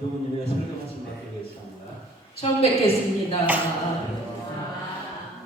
교수님의 설교 말씀 받겠습니다. 처음 뵙겠습니다.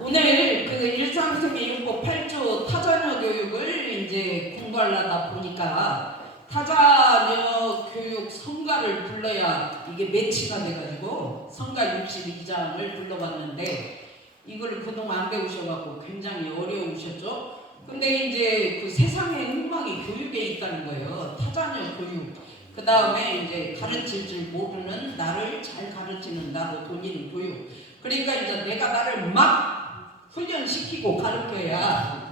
오늘 그 일상생애 율법 8조 타자녀 교육을 이제 공부하려다 보니까 타자녀 교육 성가를 불러야 이게 매치가 돼가지고 성가 62장을 불러봤는데 이거를 그동안 안 배우셔갖고 굉장히 어려우셨죠? 근데 이제 그 세상의 흥망이 교육에 있다는 거예요. 타자녀 교육. 그 다음에 이제 가르칠 줄 모르는 나를 잘 가르치는 나로 돌리는 교육. 그러니까 이제 내가 나를 막 훈련시키고 가르쳐야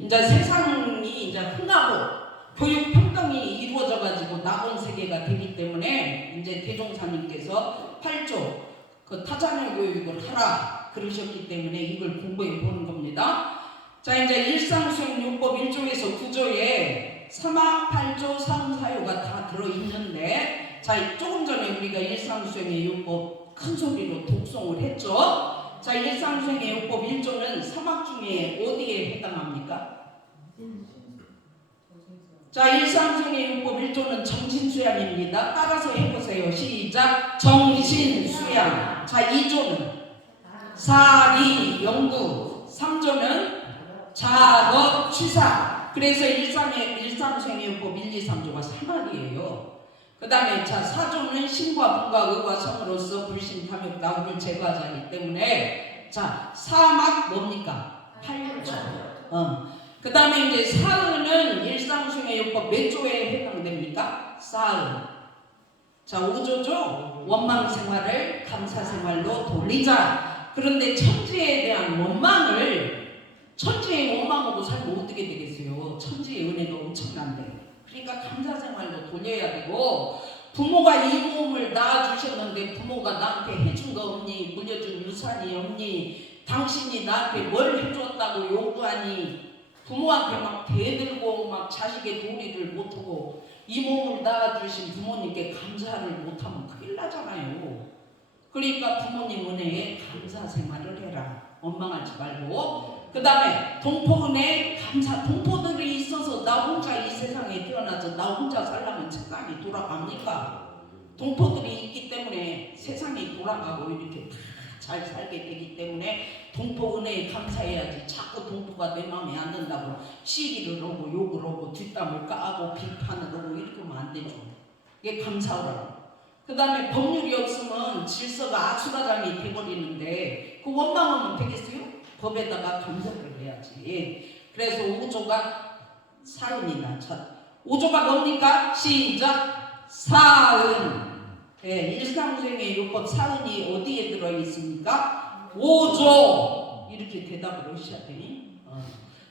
이제 세상이 이제 흥하고 교육 평등이 이루어져 가지고 낙원 세계가 되기 때문에 이제 대종사님께서 8조 그 타자녀 교육을 하라 그러셨기 때문에 이걸 공부해 보는 겁니다. 자, 이제 일상수행요법 1조에서 9조에 사막 8조 상사요가 다 들어있는데, 자, 조금 전에 우리가 일상수행의 요법 큰 소리로 독송을 했죠. 자, 일상수행의 요법 1조는 사막 중에 어디에 해당합니까? 자, 일상수행의 요법 1조는 정신수양입니다. 따라서 해보세요. 시작. 정신수양. 자, 2조는 사리, 연구. 3조는 작업, 취사. 그래서 일상수행의 요법 1, 2, 3조가 사막이에요. 그 다음에 자 4조는 신과 분과 의와 성으로서 불신, 탐욕, 나우를 제거하자기 때문에 자 사막 뭡니까? 8조. 그 다음에 이제 사은은 일상수행의 요법 몇 조에 해당됩니까? 사은. 자 5조죠. 원망생활을 감사생활로 돌리자. 그런데 천지에 대한 원망을 천지의 원망하고 살면 어떻게 되겠어요? 천지의 은혜가 엄청난데. 그러니까 감사생활로 돌려야 되고, 부모가 이 몸을 낳아주셨는데 부모가 나한테 해준 거 없니? 물려준 유산이 없니? 당신이 나한테 뭘 해줬다고 요구하니? 부모한테 막 대들고 막 자식의 도리를 못하고 이 몸을 낳아주신 부모님께 감사를 못하면 큰일 나잖아요. 그러니까 부모님 은혜에 감사생활을 해라. 원망하지 말고. 그 다음에 동포은혜 감사. 동포들이 있어서 나 혼자 이 세상에 태어나서 나 혼자 살려면 세상이 돌아갑니까? 동포들이 있기 때문에 세상이 돌아가고 이렇게 잘 살게 되기 때문에 동포은혜에 감사해야지. 자꾸 동포가 내 마음에 안 든다고 시기를 하고 욕을 하고 뒷담을 까고 비판을 하고 이렇게 하면 안 되죠. 이게 감사하라고. 그 다음에 법률이 없으면 질서가 아수라장이 돼버리는데 그 원망하면 되겠어요? 법에다가 감사를 해야지. 그래서 5조가 사은이다. 5조가 뭡니까? 시작. 사은. 네, 일상수행의 요법 사은이 어디에 들어있습니까? 5조. 이렇게 대답을 하셔야 돼.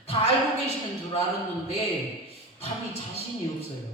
다 알고 계시는 줄 알았는데 답이 자신이 없어요.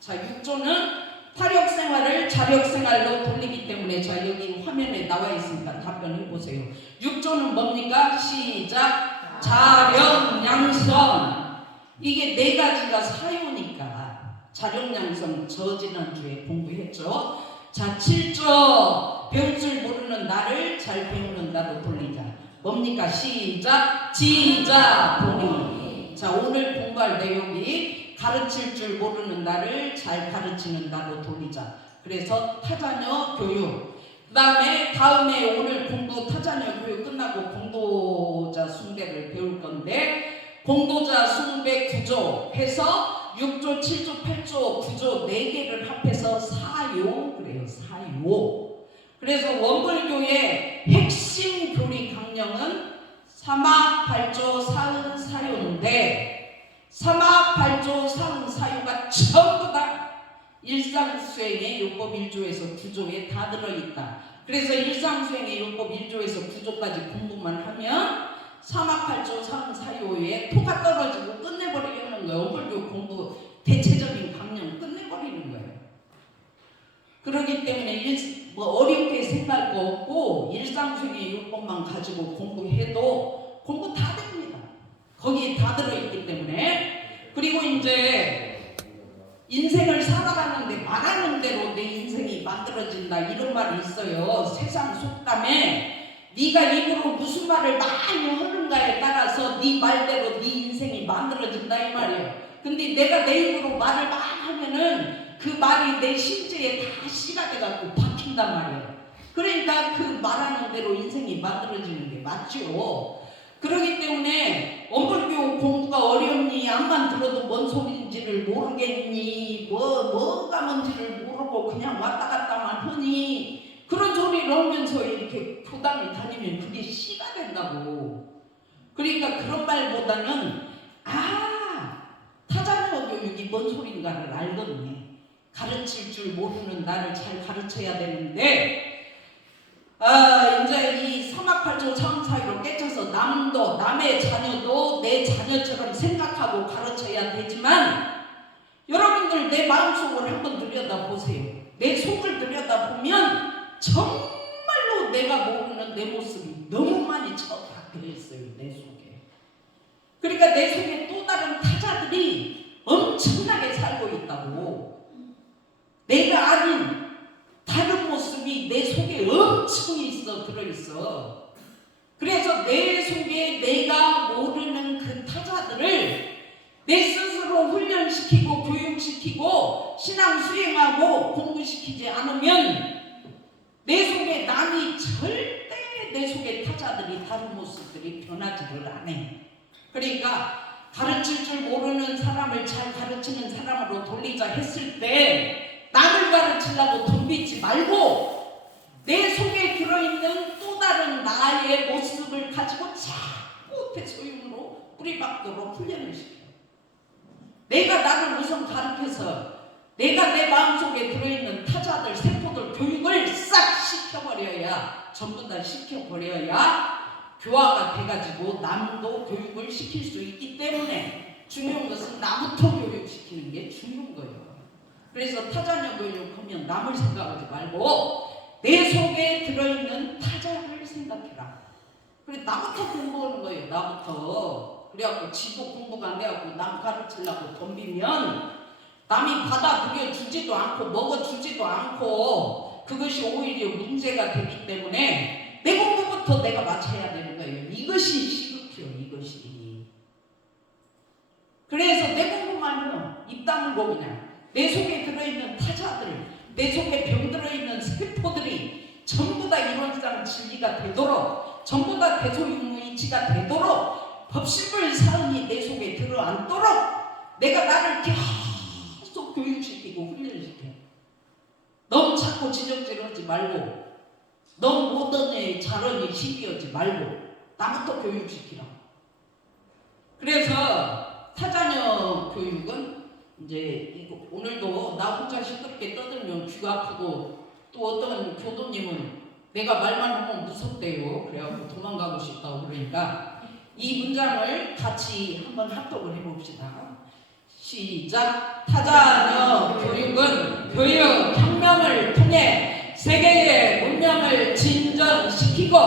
자 6조는 타력생활을 자력생활로 돌리기 때문에 자 여기 화면에 나와 있으니까 답변해 보세요. 6조는 뭡니까? 시작. 자력양성. 이게 네 가지가 사요니까 자력양성 저지난주에 공부했죠. 자 7조 배울 줄 모르는 나를 잘 배우는 나로 돌리자. 뭡니까? 시작. 지자본의. 자 오늘 공부할 내용이 가르칠 줄 모르는 나를 잘 가르치는 나로 돌리자. 그래서 타자녀 교육. 그 다음에 오늘 공부 타자녀 교육 끝나고 공도자 숭배를 배울 건데 공도자 숭배 9조 해서 6조, 7조, 8조, 9조 4개를 합해서 사요 그래요. 사요. 그래서 원불교의 핵심 교리 강령은 사막 8조 사은 사요인데 사막 8조 사은 사유가 전부 다 일상수행의 요법 1조에서 9조에 다 들어있다. 그래서 일상수행의 요법 1조에서 9조까지 공부만 하면 사막 8조 사은 사유에 토가 떨어지고 끝내버리는 거예요. 원불교 공부 대체적인 강령 끝내버리는 거예요. 그렇기 때문에 어렵게 생각할 거 없고 일상수행의 요법만 가지고 공부해도 공부 다 됩니다. 거기에 다 들어있기 때문에. 그리고 이제 인생을 살아가는데 말하는 대로 내 인생이 만들어진다 이런 말이 있어요. 세상 속담에 네가 입으로 무슨 말을 많이 하는가에 따라서 네 말대로 네 인생이 만들어진다 이 말이에요. 근데 내가 내 입으로 말을 많이 하면은 그 말이 내 심지에 다 씨가 돼갖고 박힌단 말이에요. 그러니까 그 말하는 대로 인생이 만들어지는 게 맞죠. 그렇기 때문에 원불교 공부가 어렵니? 암만 들어도 뭔 소리인지를 모르겠니? 뭐가 뭔지를 모르고 그냥 왔다 갔다만 하니? 그런 소리를 하면서 이렇게 교당에 다니면 그게 씨가 된다고. 그러니까 그런 말보다는 타자녀 교육이 뭔 소린가를 알거든요. 가르칠 줄 모르는 나를 잘 가르쳐야 되는데 이제 이 삼합팔조 사음사이로 깨쳐서 남의 자녀도 내 자녀처럼 생각하고 가르쳐야 되지만 여러분들 내 마음속을 한번 들여다보세요. 내 속을 들여다보면 정말로 내가 모르는 내 모습이 너무 많이 처박혀 있어요. 내 속에. 그러니까 내 속에 또 다른 타자들이 엄청나게 살고 있다고. 내가 아닌 다른 모습이 내 속에 엄청 들어있어. 그래서 내 속에 내가 모르는 그 타자들을 내 스스로 훈련시키고 교육시키고 신앙 수행하고 공부시키지 않으면 내 속에 남이 절대 내 속에 타자들이 다른 모습들이 변하지를 않아. 그러니까 가르칠 줄 모르는 사람을 잘 가르치는 사람으로 돌리자 했을 때 남을 가르치려고 덤비지 말고 내 속에 들어있는 또 다른 나의 모습을 가지고 자꾸 대소용으로 뿌리박도록 훈련을 시켜. 내가 나를 우선 가르쳐서 내가 내 마음속에 들어있는 타자들, 세포들 교육을 싹 시켜버려야, 전부 다 시켜버려야 교화가 돼가지고 남도 교육을 시킬 수 있기 때문에 중요한 것은 나부터 교육시키는 게 중요한 거예요. 그래서 타자녀 교육하면 남을 생각하지 말고 내 속에 들어있는 타자를 생각해라. 그래 나부터 공부하는 거예요. 나부터. 그래갖고 지도 공부가 안 돼갖고 남 가르치려고 덤비면 남이 받아들여 주지도 않고 먹어주지도 않고 그것이 오히려 문제가 되기 때문에 내 공부부터 내가 맞춰야 되는 거예요. 이것이 시급해요. 이것이. 그래서 내 공부만 해요. 입 다물고 그냥 내 속에 들어있는 타자들, 내 속에 병들어 있는 세포들이 전부 다 이론상 진리가 되도록, 전부 다 대소육무이치가 되도록 법신불 사은이 내 속에 들어앉도록 내가 나를 계속 교육시키고 훈련시켜. 너무 자꾸 지적질하지 말고, 너무 못하니 잘하니 시비하지 말고 나부터 교육시키라. 그래서 타자녀 교육은 이제 오늘도 나 혼자 시끄럽게 떠들면 귀가 아프고 또 어떤 교도님은 내가 말만 하면 무섭대요. 그래갖고 도망가고 싶다고 그러니까 이 문장을 같이 한번 합독을 해봅시다. 시작. 타자녀 교육은 교육 혁명을 통해 세계의 문명을 진전시키고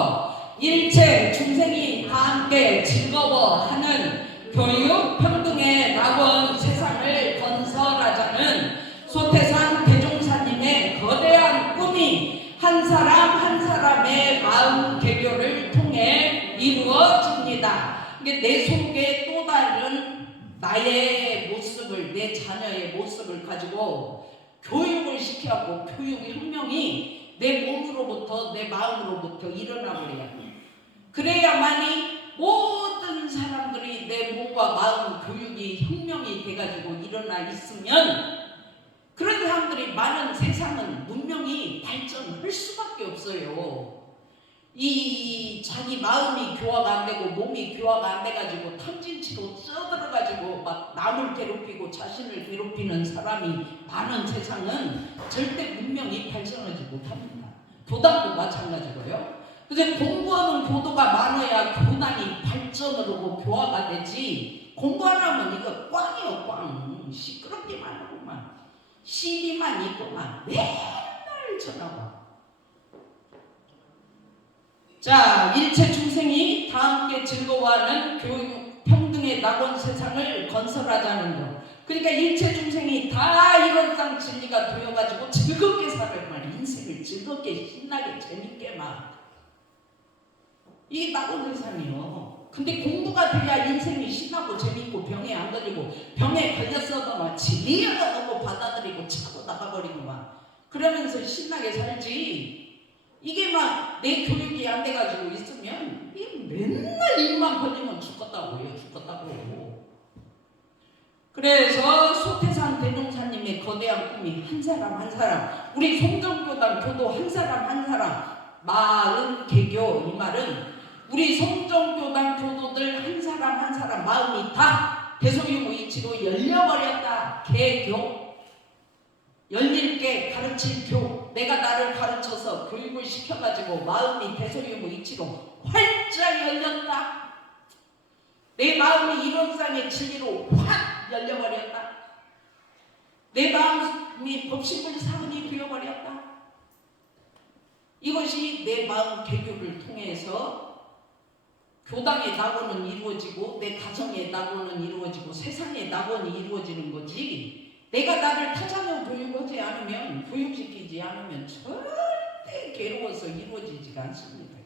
일체 중생이 다 함께 즐거워하는 교육 평등의 낙원 세상을 건설하자는 소태산 대종사님의 거대한 꿈이 한 사람 한 사람의 마음 개교를 통해 이루어집니다. 내 속에 또 다른 나의 모습을, 내 자녀의 모습을 가지고 교육을 시켜갖고 교육 혁명이 내 몸으로부터 내 마음으로부터 일어나버려야 돼. 그래야만이 모든 사람들이 내 몸과 마음 교육이 혁명이 돼가지고 일어나 있으면 그런 사람들이 많은 세상은 문명이 발전할 수밖에 없어요. 이 자기 마음이 교화가 안 되고 몸이 교화가 안 돼가지고 탐진치로 쪄들어가지고 막 남을 괴롭히고 자신을 괴롭히는 사람이 많은 세상은 절대 문명이 발전하지 못합니다. 교단도 마찬가지고요. 그래서 공부하는 교도가 많아야 교단이 발전하고 교화가 되지, 공부 안 하면 이거 꽝이요 꽝. 시끄럽기만 하고만 시비만 있고만 맨날 전화와. 자, 일체 중생이 다 함께 즐거워하는 교육 평등의 낙원 세상을 건설하자는 거. 그러니까 일체 중생이 다 이런상 진리가 되어가지고 즐겁게 살아야만, 인생을 즐겁게 신나게 재밌게 막. 이게 낙원 세상이요. 근데 공부가 돼야 인생이 신나고 재밌고 병에 안 걸리고, 병에 걸렸어도 막 지리하고 받아들이고 차고 그러면서 신나게 살지. 이게 막 내 교육이 안 돼가지고 있으면 이 맨날 입만 벌리면 죽겠다고요. 죽겠다고. 그래서 소태산 대종사님의 거대한 꿈이 한 사람 한 사람, 우리 송정교단 교도 한 사람 한 사람, 마음 개교, 이 말은 우리 송정교단 교도들 한 사람 한 사람 마음이 다 대소유무이치로 열려버렸다. 개교. 열릴게 가르칠 교. 내가 나를 가르쳐서 교육을 시켜가지고 마음이 대소유무이치로 활짝 열렸다. 내 마음이 이론상의 진리로 확 열려버렸다. 내 마음이 법식을 사원이 되어버렸다. 이것이 내 마음 개교를 통해서 교당의 낙원은 이루어지고 내 가정의 낙원은 이루어지고 세상의 낙원이 이루어지는 거지. 내가 나를 타자녀 교육하지 않으면, 교육시키지 않으면 절대 괴로워서 이루어지지가 않습니다.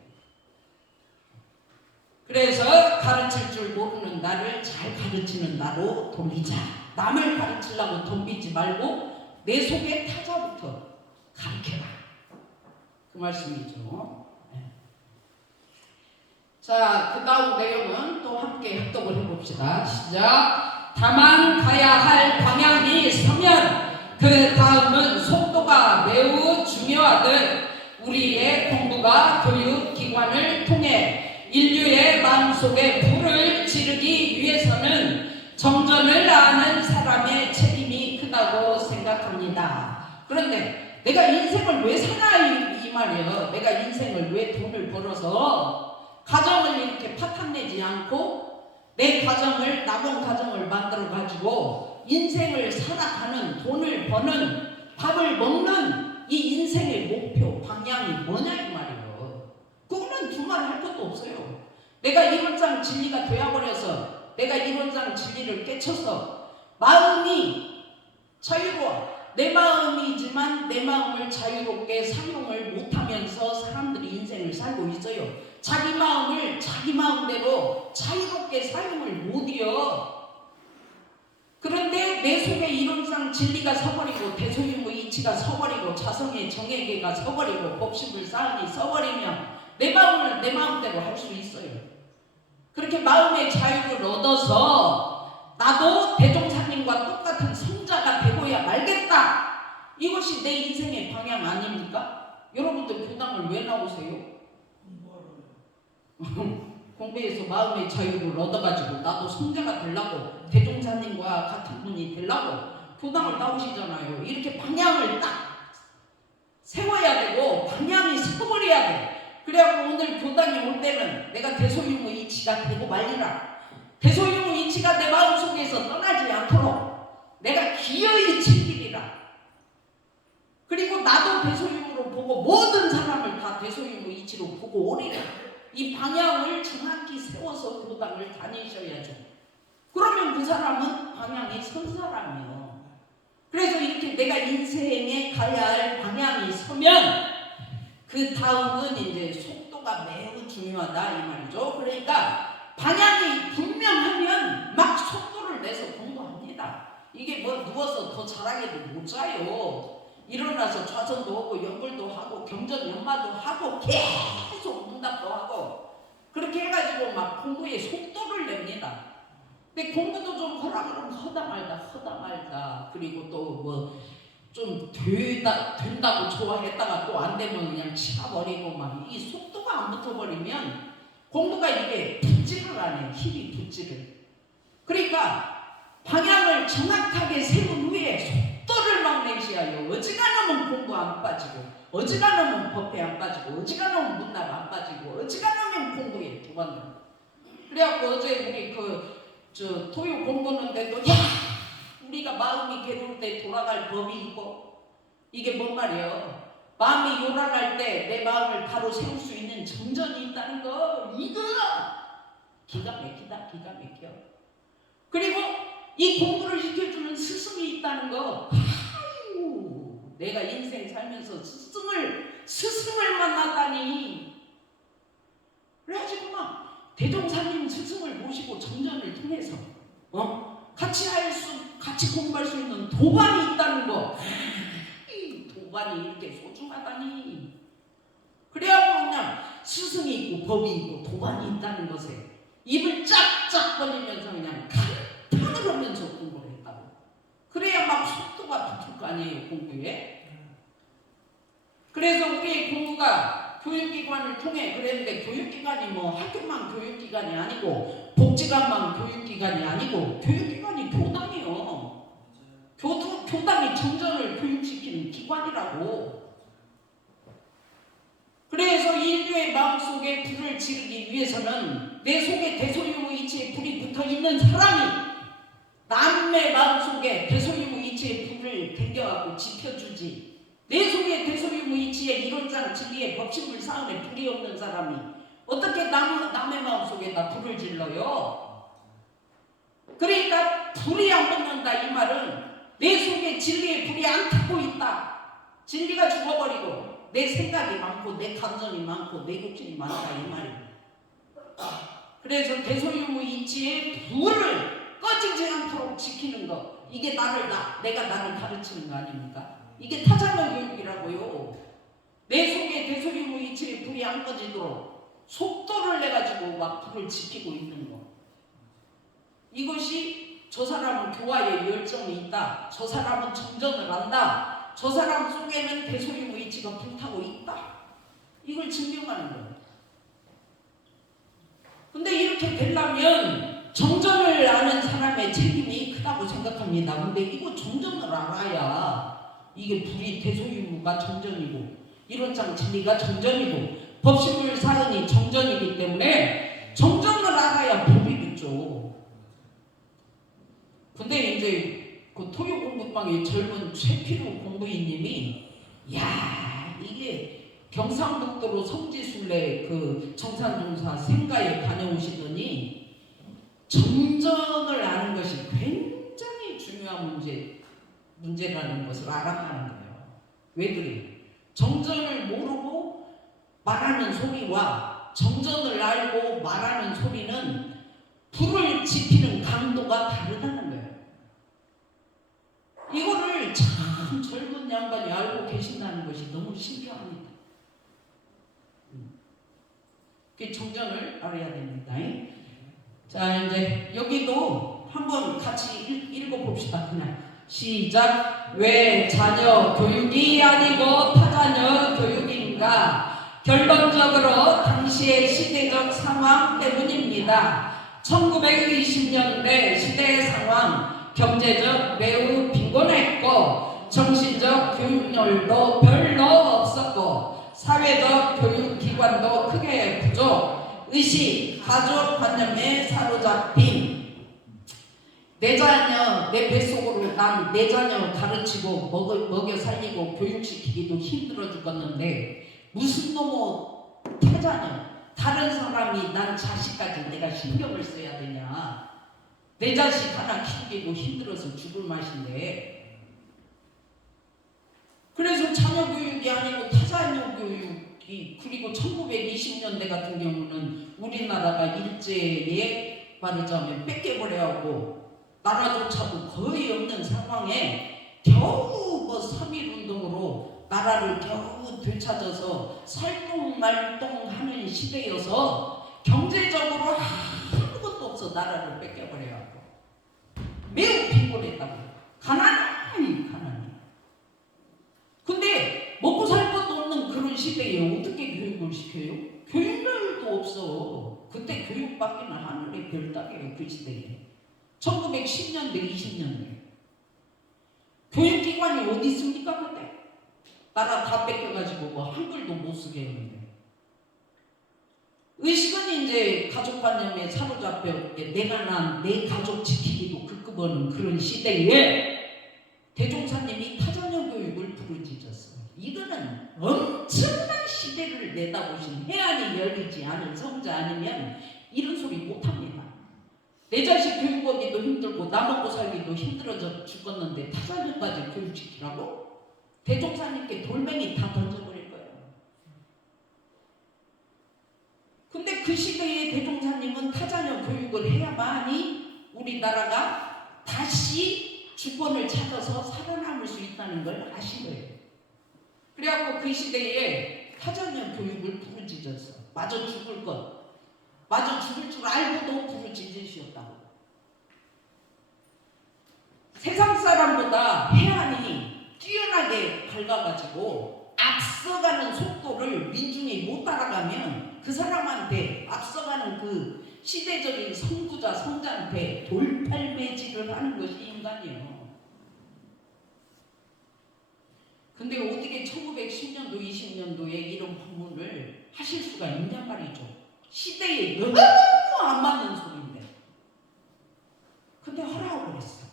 그래서 가르칠 줄 모르는 나를 잘 가르치는 나로 돌리자. 남을 가르치려고 덤비지 말고 내 속에 타자부터 가르쳐라. 그 말씀이죠. 자, 그 다음 내용은 또 함께 합독을 해봅시다. 시작. 다만 가야 할 방향이 서면 그 다음은 속도가 매우 중요하듯 우리의 공부가 교육기관을 통해 인류의 마음속에 불을 지르기 위해서는 정전을 아는 사람의 책임이 크다고 생각합니다. 그런데 내가 인생을 왜 사나 이 말이에요. 내가 인생을 왜 돈을 벌어서 가정을 이렇게 파탄내지 않고 내 가정을, 남은 가정을 만들어 가지고 인생을 살아가는, 돈을 버는, 밥을 먹는 이 인생의 목표, 방향이 뭐냐 이 말이에요. 그거는 두말할 것도 없어요. 내가 이론상 진리가 되어버려서 내가 이론상 진리를 깨쳐서 마음이 자유로워. 내 마음이지만 내 마음을 자유롭게 사용을 못하면서 사람들이 인생을 살고 있어요. 자기 마음을 자기 마음대로 자유롭게 사용을 못해요. 그런데 내 속에 이론상 진리가 서버리고 대소유무 이치가 서버리고 자성의 정예계가 서버리고 법식을 쌓으니 서버리면 내 마음을 내 마음대로 할 수 있어요. 그렇게 마음의 자유를 얻어서 나도 대종사님과 똑같은 성자가 되고야 말겠다. 이것이 내 인생의 방향 아닙니까? 여러분들 교당을 왜 나오세요? 공부해서 마음의 자유를 얻어가지고 나도 성자가 되려고, 대종사님과 같은 분이 되려고 교당을 나오시잖아요. 이렇게 방향을 딱 세워야 되고 방향이 서버려야 돼. 그래갖고 오늘 교당에 올 때는 내가 대소유무 이치가 되고 말리라. 대소유무 이치가 내 마음속에서 떠나지 않도록 내가 기어이 챙기리라. 그리고 나도 대소유무로 보고 모든 사람을 다 대소유무 이치로 보고 오리라. 이 방향을 정확히 세워서 교당을 다니셔야죠. 그러면 그 사람은 방향이 선 사람이에요. 그래서 이렇게 내가 인생에 가야 할 방향이 서면 그 다음은 이제 속도가 매우 중요하다 이 말이죠. 그러니까 방향이 분명하면 막 속도를 내서 공부합니다. 이게 뭐 누워서 더 잘하게도 못 자요. 일어나서 좌선도 하고 연결도 하고 경전 연마도 하고 계속 문답도 하고 그렇게 해가지고 막 공부에 속도를 냅니다. 근데 공부도 좀 하라 그러면 허다 말다 그리고 또 뭐 좀 된다고 좋아했다가 또 안 되면 그냥 치워버리고 막 이 속도가 안 붙어버리면 공부가 이게 붙지를 않아요. 힘이 붙지를. 그러니까 방향을 정확하게 세운 후에 속도를 막 내셔야요. 어지간하면 공부 안 빠지고 어지간하면 법회 안 빠지고 어지간하면 문답 안 빠지고 어지간하면 공부에 두 번. 그래갖고 어제 우리 토요 공부하는데도 야 우리가 마음이 괴로울 때 돌아갈 법이 있고 이게 뭔 말이에요? 마음이 요란할 때 내 마음을 바로 세울 수 있는 정전이 있다는 거 이거 기가 막히다. 기가 막혀. 그리고 이 공부를 시켜주는 스승이 있다는 거 아유 내가 인생 살면서 스승을 만났다니. 그래가지고 막 대종사님 스승을 모시고 정전을 통해서 같이 공부할 수 있는 도반이 있다는 거. 이 도반 도반이 이렇게 소중하다니. 그래야 그냥 스승이 있고 법이 있고 도반이 있다는 것에 입을 쫙쫙 벌리면서 그냥 감탄을 하면서 공부를 했다고. 그래야 막 속도가 붙을 거 아니에요, 공부에. 그래서 우리의 공부가 교육기관을 통해 그랬는데, 교육기관이 뭐 학교만 교육기관이 아니고 복지관만 교육기관이 아니고 교육기관이 교당이요. 교당이 정전을 교육시키는 기관이라고. 그래서 인류의 마음속에 불을 지르기 위해서는 내 속에 대소유무이치의 불이 붙어있는 사람이 남의 마음속에 대소유무이치의 불을 당겨갖고 지펴주지, 내 속에 대소유무이치의 이론장 진리의 법칙을 쌓은에 불이 없는 사람이 어떻게 남의 마음속에다 불을 질러요? 그러니까 불이 안 붙는다 이 말은 내 속에 진리의 불이 안 타고 있다. 진리가 죽어버리고 내 생각이 많고 내 감정이 많고 내 욕심이 많다 이 말입니다. 그래서 대소유무이치의 불을 꺼지지 않도록 지키는 것, 이게 내가 나를 가르치는 거 아닙니까? 이게 타자명 교육이라고요. 내 속에 대소유무이치의 불이 안 꺼지도록 속도를 내가지고 막 불을 지키고 있는 거. 이것이 저 사람은 교화에 열정이 있다, 저 사람은 정전을 한다, 저 사람 속에는 대소유무이치가 불타고 있다, 이걸 증명하는 거예요. 근데 이렇게 되려면 정전을 아는 사람의 책임이 크다고 생각합니다. 근데 이거 정전을 알아야 이게 불이 대소유무가 정전이고 이론장 진리가 정전이고 법식물 사연이 정전이기 때문에 정전을 알아야 불이 붙죠. 근데 이제 그 토요공부방의 젊은 최필우 공부인님이, 야, 이게 경상북도로 성지순례 그 청산종사 생가에 다녀오시더니 정전을 아는 것이 굉장히 중요한 문제라는 것을 알았다는 거예요. 왜 그래요? 정전을 모르고 말하는 소리와 정전을 알고 말하는 소리는 불을 지피는 강도가 다르다는 거예요. 이거를 참 젊은 양반이 알고 계신다는 것이 너무 신기합니다. 그 정전을 알아야 됩니다. 자, 이제 여기도 한번 같이 읽어봅시다. 그냥 시작. 왜 자녀 교육이 아니고 타자녀 교육인가? 결론적으로 당시의 시대적 상황 때문입니다. 1920년대 시대 상황, 경제적 매우 빈곤했고 정신적 교육열도 별로 없었고 사회적 교육기관도 크게 부족, 의식, 가족관념에 사로잡힌, 내 자녀, 내 뱃속으로 난 내 자녀 가르치고 먹여 살리고 교육시키기도 힘들어 죽었는데 무슨 놈의 타자녀, 다른 사람이 난 자식까지 내가 신경을 써야 되냐. 내 자식 하나 키우기도 힘들어서 죽을 맛인데. 그래서 자녀 교육이 아니고 타자녀 교육이, 그리고 1920년대 같은 경우는 우리나라가 일제에 말하자면 뺏겨버려하고 나라조차도 거의 없는 상황에 겨우 뭐 3.1운동으로 나라를 겨우 되찾아서 살똥말똥하는 시대여서 경제적으로 아무것도 없어 나라를 뺏겨버려하고 매우 빈곤했다고. 가난이. 근데 먹고 살 것도 없는 그런 시대에 어떻게 교육을 시켜요? 교육열도 없어. 그때 교육받기는 하늘의 별 따기예요. 그 시대에 1910년대 20년대 교육기관이 어디 있습니까? 그때 나라 다 뺏겨가지고 뭐 한글도 못 쓰게 했는데. 의식은 이제 가족관념에 사로잡혀 내가 난 내 가족 지키기도 급급하는 그런 시대에 대종사님이 타자녀 교육을 부르짖었어요. 이거는 엄청난 시대를 내다보신 해안이 열리지 않은 성자 아니면 이런 소리 못합니다. 내 자식 교육하기도 힘들고 나 먹고 살기도 힘들어져 죽었는데 타자녀까지 교육시키라고? 대종사님께 돌멩이 다 던져버릴 거예요. 근데 그 시대에 대종사님은 타자녀 교육을 해야만이 우리나라가 다시 주권을 찾아서 살아남을 수 있다는 걸 아신 거예요. 그래갖고 그 시대에 타자년 교육을 부르짖었어. 마저 죽을 것, 마저 죽을 줄 알고도 부르짖으셨다고. 세상 사람보다 해안이 뛰어나게 밝아가지고 앞서가는 속도를 민중이 못 따라가면 그 사람한테 앞서가는 그 시대적인 선구자 성자한테 돌팔매질을 하는 것이 인간이에요. 근데 어떻게 1910년도 20년도에 이런 방문을 하실 수가 있냐 말이죠. 시대에 너무 안 맞는 소리인데. 근데 하라고 그랬어.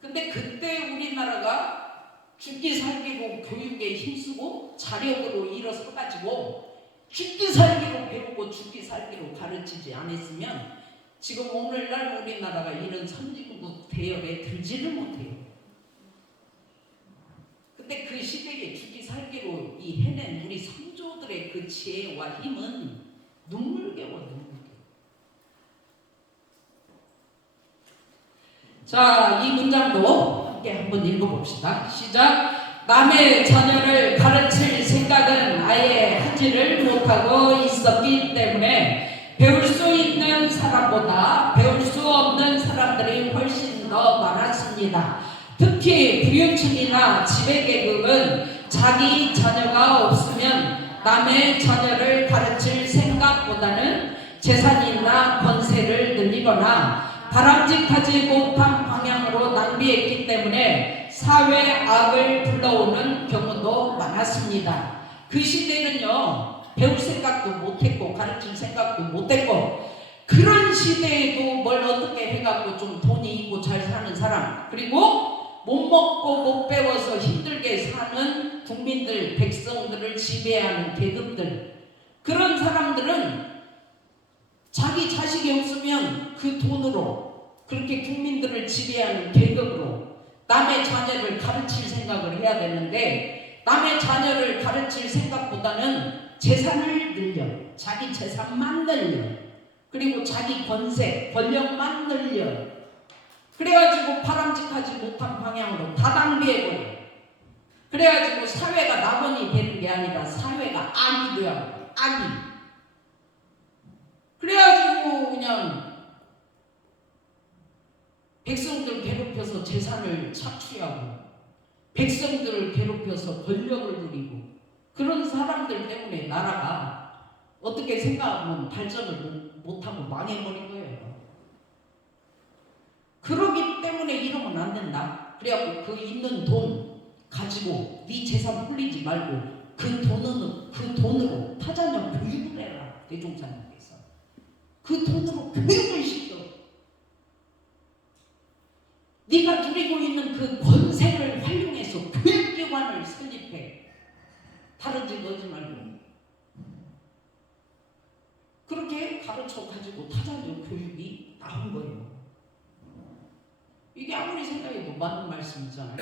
근데 그때 우리나라가 죽기 살기로 교육에 힘쓰고 자력으로 일어서가지고 죽기 살기로 배우고 죽기 살기로 가르치지 않았으면 지금 오늘날 우리나라가 이런 선진국 대열에 들지를 못해요. 근데 그 시대에 죽기 살기로 이 해낸 우리 선조들의 그 지혜와 힘은 눈물겨워, 눈물겨워. 자, 이 문장도 함께 한번 읽어봅시다. 시작. 남의 자녀를 가르칠 생각은 아예 하지를 못하고 있었기 때문에 배울 수 있는 사람보다 배울 수 없는 사람들이 훨씬 더 많았습니다. 특히 부유층이나 지배계급은 자기 자녀가 없으면 남의 자녀를 가르칠 생각보다는 재산이나 권세를 늘리거나 바람직하지 못한 방향으로 낭비했기 때문에 사회 악을 불러오는 경우도 많았습니다. 그 시대는요, 배울 생각도 못했고 가르칠 생각도 못했고 그런 시대에도 뭘 어떻게 해갖고 좀 돈이 있고 잘 사는 사람, 그리고 못 먹고 못 배워서 힘들게 사는 국민들, 백성들을 지배하는 계급들, 그런 사람들은 자기 자식이 없으면 그 돈으로 그렇게 국민들을 지배하는 계급으로 남의 자녀를 가르칠 생각을 해야 되는데 남의 자녀를 가르칠 생각보다는 재산을 늘려, 자기 재산만 늘려, 그리고 자기 권세, 권력만 늘려, 그래가지고 바람직하지 못한 방향으로 다 낭비해버려. 그래가지고 사회가 낙원이 되는 게 아니라 사회가 악이 되어버려. 악이. 그래가지고 그냥 백성들 괴롭혀서 재산을 착취하고 백성들을 괴롭혀서 권력을 누리고 그런 사람들 때문에 나라가 어떻게 생각하면 발전을 못하고 망해버린 거예요. 그러기 때문에 이러면 안 된다. 그래갖고 그 있는 돈 가지고 네 재산 불리지 말고 그 돈으로 타자녀 교육을 해라. 대종사님께서 그 돈으로 교육을 시켜. 네가 누리고 있는 그 권세를 활용해서 교육기관을 설립해. 다른 데 넣지 말고 그렇게 가르쳐 가지고 타자녀 교육이 나온 거예요. 이게 아무리 생각해도 맞는 말씀이잖아요.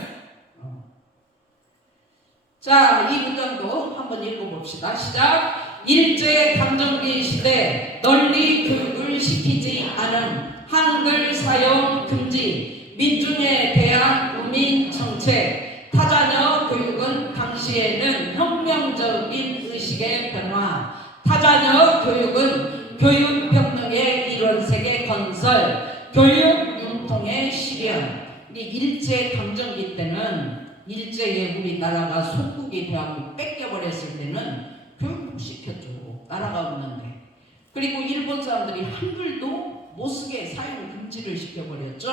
자, 이 문장도 한번 읽어봅시다. 시작. 일제 강점기 시대 널리 교육을 시키지 않은 한글 사용 금지, 민중에 대한 우민 정책, 타자녀 교육은 당시에는 혁명적인 의식의 변화, 타자녀 교육은 교육평등의 이론세계 건설, 교육 융통의 실현. 일제 강점기 때는 일제에 우리나라가 속국이 되었고 뺏겨버렸을 때는 교육 못 시켰죠. 나라가 없는데. 그리고 일본 사람들이 한글도 못 쓰게 사용 금지를 시켜버렸죠.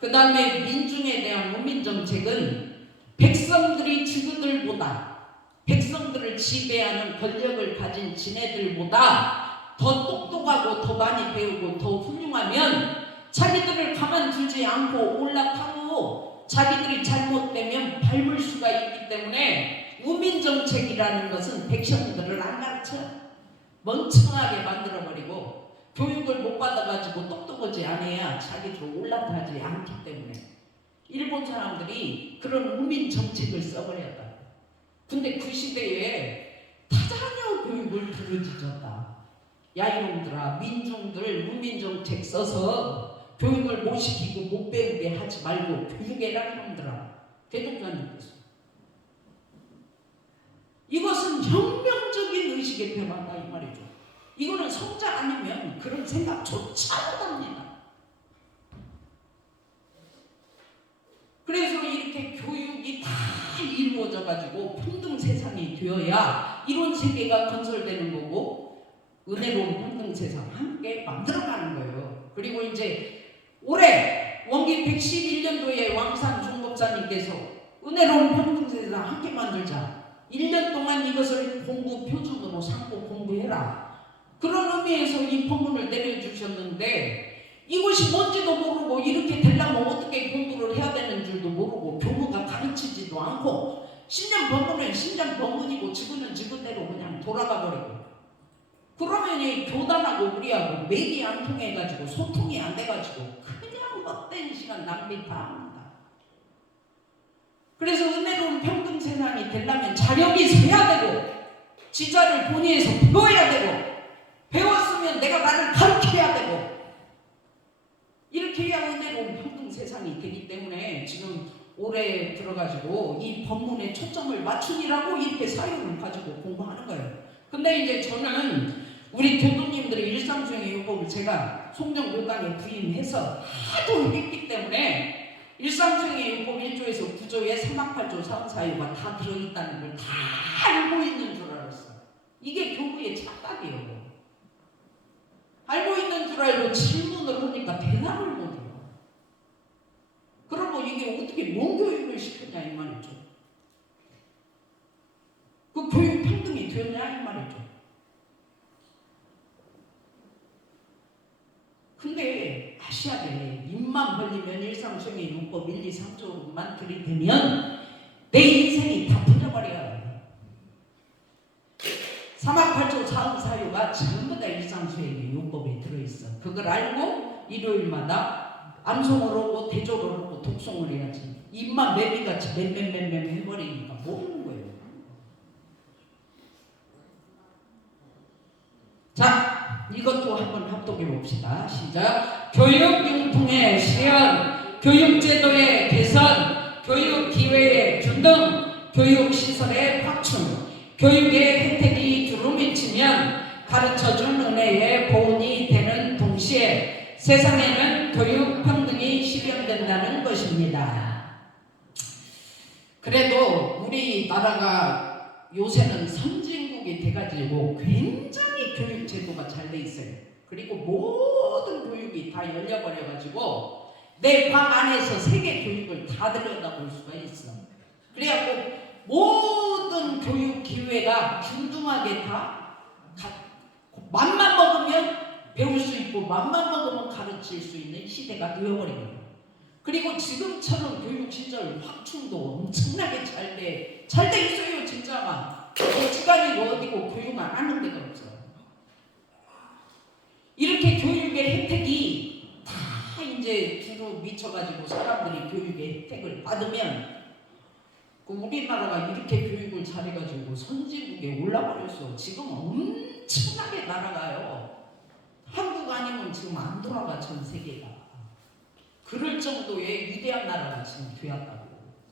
그 다음에 민중에 대한 우민정책은 백성들이 지구들보다, 백성들을 지배하는 권력을 가진 지네들보다 더 똑똑하고 더 많이 배우고 더 훌륭하면 자기들을 가만두지 않고 올라타고 자기들이 잘못되면 밟을 수가 있기 때문에 우민정책이라는 것은 백성들을 안 가르쳐. 멍청하게 만들어버리고 교육을 못 받아가지고 똑똑하지 않아야 자기도 올라타지 않기 때문에 일본 사람들이 그런 우민정책을 써버렸다. 근데 그 시대에 타자녀 교육을 부르짖었다. 야 이놈들아, 민중들 우민정책 써서 교육을 못 시키고 못 배우게 하지 말고 교육해라 이놈들아. 대통령님께서. 이거는 성자 아니면 그런 생각조차 못합니다. 그래서 이렇게 교육이 다 이루어져 가지고 평등 세상이 되어야 이런 세계가 건설되는 거고 은혜로운 평등 세상 함께 만들어가는 거예요. 그리고 이제 올해 원기 111년도에 왕산 중목사님께서 은혜로운 평등 세상 함께 만들자. 1년 동안 이것을 공부 표준으로 삼고 공부해라. 그런 의미에서 이 법문을 내려주셨는데 이것이 뭔지도 모르고 이렇게 되려면 어떻게 공부를 해야 되는 줄도 모르고 교무가 가르치지도 않고 신년 법문은 신년 법문이고 지구는 지구대로 그냥 돌아가 버리고 그러면 이 교단하고 우리하고 맥이 안 통해가지고 소통이 안 돼가지고 그냥 헛된 시간 낭비 다 합니다. 그래서 은혜로운 평등 세상이 되려면 자력이 서야 되고 지자를 본의에서 배워야 되고 배웠으면 내가 나를 가르쳐야 되고 이렇게 해야 은혜로운 평등 세상이 되기 때문에 지금 올해 들어가지고 이 법문에 초점을 맞추니라고 이렇게 사유를 가지고 공부하는 거예요. 근데 이제 저는 우리 교도님들의 일상수행의 요법을 제가 송정교단에 부임해서 하도 했기 때문에 일상수행의 요법 1조에서 9조에 3학 8조 3, 4유가 다 들어있다는 걸 다 알고 있는 줄 알았어요. 이게 교부의 착각이에요. 알고 있는 줄 알고 질문을 하니까 대답을 못해요. 그러고 이게 어떻게 뭔 교육을 시켰냐 이 말이죠. 그 교육 평등이 되었냐 이 말이죠. 근데 아셔야 돼. 입만 벌리면 일상수행의 용법 1, 2, 3조만 들이대면 내 인생이 다 풀려버려요. 3학 8조 4음 4유가 전부 다 일상수행의 용법에 들어있어. 그걸 알고 일요일마다 암송을 하고 대조를 하고 독송을 해야지. 입만 매비같이 맴맴맴맴 해버리니까 모르는 거예요. 자, 이것도 한번 합독해 봅시다. 시작. 교육융통의 실현, 교육제도의 개선, 교육기회의 균등, 교육시설의 확충, 교육의 혜택이 두루미치면 가르쳐준 은혜의 보훈이 되는 동시에 세상에는 교육 평등이 실현된다는 것입니다. 그래도 우리나라가 요새는 선진국이 돼가지고 굉장히 교육 제도가 잘 돼 있어요. 그리고 모든 교육이 다 열려버려가지고 내 방 안에서 세계 교육을 다 들여다볼 수가 있어. 그래갖고 모든 교육 기회가 균등하게 다 맘만 먹으면 배울 수 있고 맘만 먹으면 가르칠 수 있는 시대가 되어버립니다. 그리고 지금처럼 교육 시절 확충도 엄청나게 잘 돼 있어요. 진짜만 시간이 어디고 교육만 하는 데가 없어요. 이렇게 교육의 혜택이 다 이제 뒤로 미쳐가지고 사람들이 교육의 혜택을 받으면 우리나라가 이렇게 교육을 잘해가지고 선진국에 올라버렸어. 지금 엄청나게 날아가요. 한국 아니면 지금 안 돌아가 전 세계가. 그럴 정도의 위대한 나라가 지금 되었다고.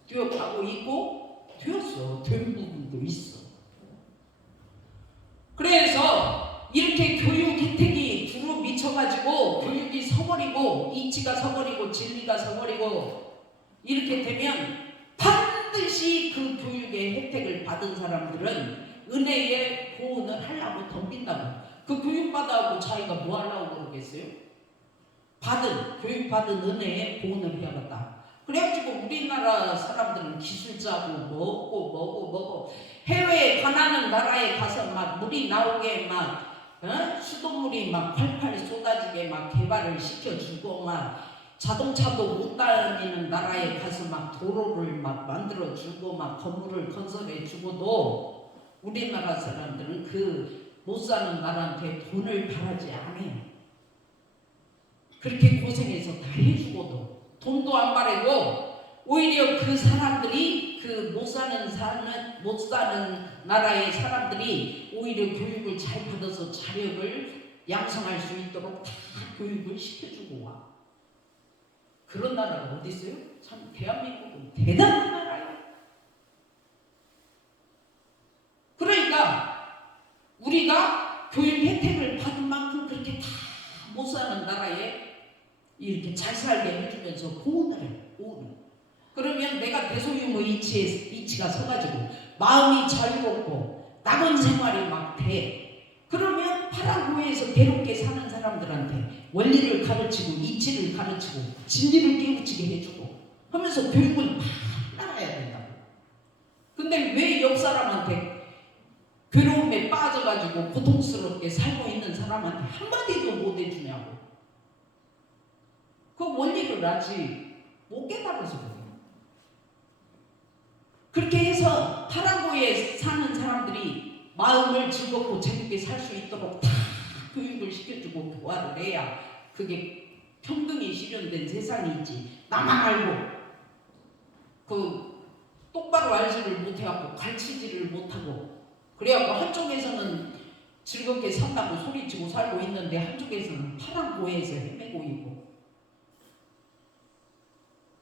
되어가고 있고 되었어. 된 부분도 있어. 그래서 이렇게 교육 혜택이 두루 미쳐가지고 교육이 서버리고 이치가 서버리고 진리가 서버리고 이렇게 되면 반드시 그 교육의 혜택을 받은 사람들은 은혜의 보훈을 하려고 덤빈다고. 그 교육받아하고 자기가 뭐 하려고 그러겠어요? 교육받은 은혜의 보훈을 해야겠다. 그래가지고 우리나라 사람들은 기술자고 뭐고 해외에 가난한 나라에 가서 막 물이 나오게 막 수돗물이 막 팔팔 쏟아지게 막 개발을 시켜주고 막 자동차도 못 다니는 나라에 가서 막 도로를 막 만들어주고 막 건물을 건설해주고도 우리나라 사람들은 그 못 사는 나라한테 돈을 바라지 않아요. 그렇게 고생해서 다 해주고도 돈도 안 바라고 오히려 그 사람들이 그 못 사는 나라의 사람들이 오히려 교육을 잘 받아서 자력을 양성할 수 있도록 다 교육을 시켜주고 와. 그런 나라가 어디 있어요? 참 대한민국은 대단한 나라예요. 그러니까 우리가 교육 혜택을 나라에 이렇게 잘 살게 해주면서 보호를 해. 보호를. 그러면 내가 대소유무 이치가 서가지고 마음이 자유롭고 남은 생활이 막 돼. 그러면 파랑고에서 괴롭게 사는 사람들한테 원리를 가르치고 이치를 가르치고 진리를 깨우치게 해주고 하면서 교육을 막 나가야 된다고. 근데 왜 옆 사람한테 괴로움에 빠져가지고 고통스럽게 살고 있는 사람한테 한마디도 못 해주냐고. 그 원리를 아직 못 깨달아서 그래요. 그렇게 해서 파랑고에 사는 사람들이 마음을 즐겁고 재밌게 살 수 있도록 다 교육을 시켜주고 교화를 해야 그게 평등이 실현된 세상이 있지. 나만 알고 그 똑바로 알지를 못해갖고 가르치지를 못하고 그래갖고 한쪽에서는 즐겁게 산다고 소리치고 살고 있는데 한쪽에서는 파랑고에서 헤매고 있고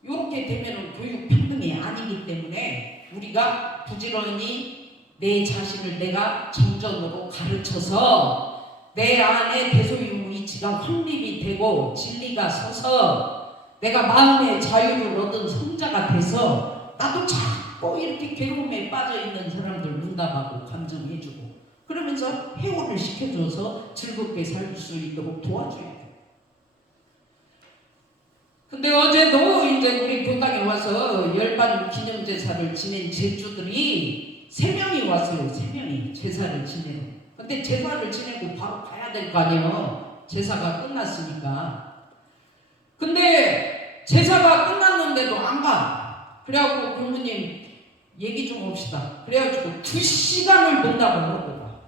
이렇게 되면은 교육 평등이 아니기 때문에 우리가 부지런히 내 자신을 내가 정전으로 가르쳐서 내 안에 대소유무 이치가 확립이 되고 진리가 서서 내가 마음의 자유를 얻은 성자가 돼서 나도 자꾸 이렇게 괴로움에 빠져있는 사람들 문답하고 감정해주고 그러면서 회원을 시켜줘서 즐겁게 살 수 있도록 도와줘야 돼. 근데 어제도 이제 우리 교당에 와서 열반 기념제사를 지낸 제주들이 3명이 왔어요. 3명이 제사를 지내러. 근데 제사를 지내고 바로 가야 될 거 아니에요. 제사가 끝났으니까. 근데 제사가 끝났는데도 안 가. 그래갖고 교무님 얘기 좀 합시다. 그래가지고 2시간을 논다고 하고 가.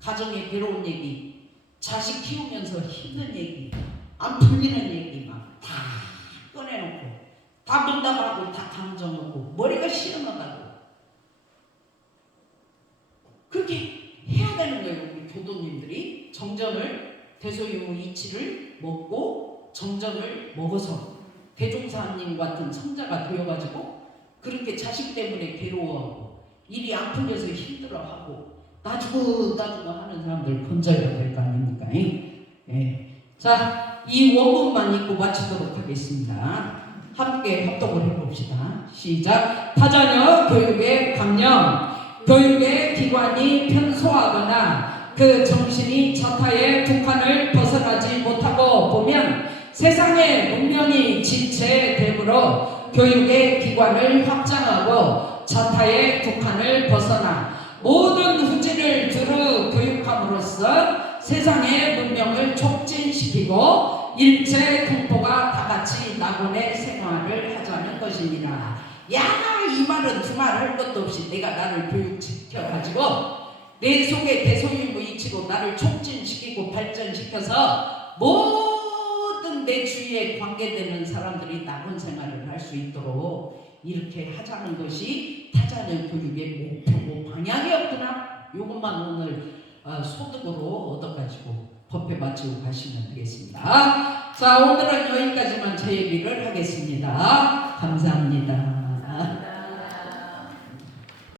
가정의 괴로운 얘기, 자식 키우면서 힘든 얘기, 안 풀리는 얘기 막 다 꺼내놓고 다 문답하고 다 감정하고 머리가 시원하다고 그렇게 해야 되는 거예요. 우리 교도님들이 정전을 대소유무 이치를 먹고 정전을 먹어서 대종사님 같은 성자가 되어가지고 그렇게 자식 때문에 괴로워하고 일이 안 풀려서 힘들어하고 나주고 하는 사람들 건져야 될 거 아닙니까? 예. 자, 이 원문만 읽고 마치도록 하겠습니다. 함께 합독을 해봅시다. 시작. 타자녀 교육의 감령, 교육의 기관이 편소하거나 그 정신이 자타의 국한을 벗어나지 못하고 보면 세상의 문명이 지체되므로 교육의 기관을 확장하고 자타의 국한을 벗어나 모든 후지를 두루 교육함으로써 세상의 문명을 촉진시키고 일체 공포가 다같이 낙원의 생활을 하자는 것이니라. 야, 이 말은 두말 할 것도 없이 내가 나를 교육시켜가지고 내 속에 대소유무 이치로 나를 촉진시키고 발전시켜서 모든 내 주위에 관계되는 사람들이 낙원 생활을 할 수 있도록 이렇게 하자는 것이 타자녀 교육의 목표고 방향이었구나. 이것만 오늘 소득으로 얻어가지고 법회 마치고 가시면 되겠습니다. 자, 오늘은 여기까지만 제 얘기를 하겠습니다. 감사합니다.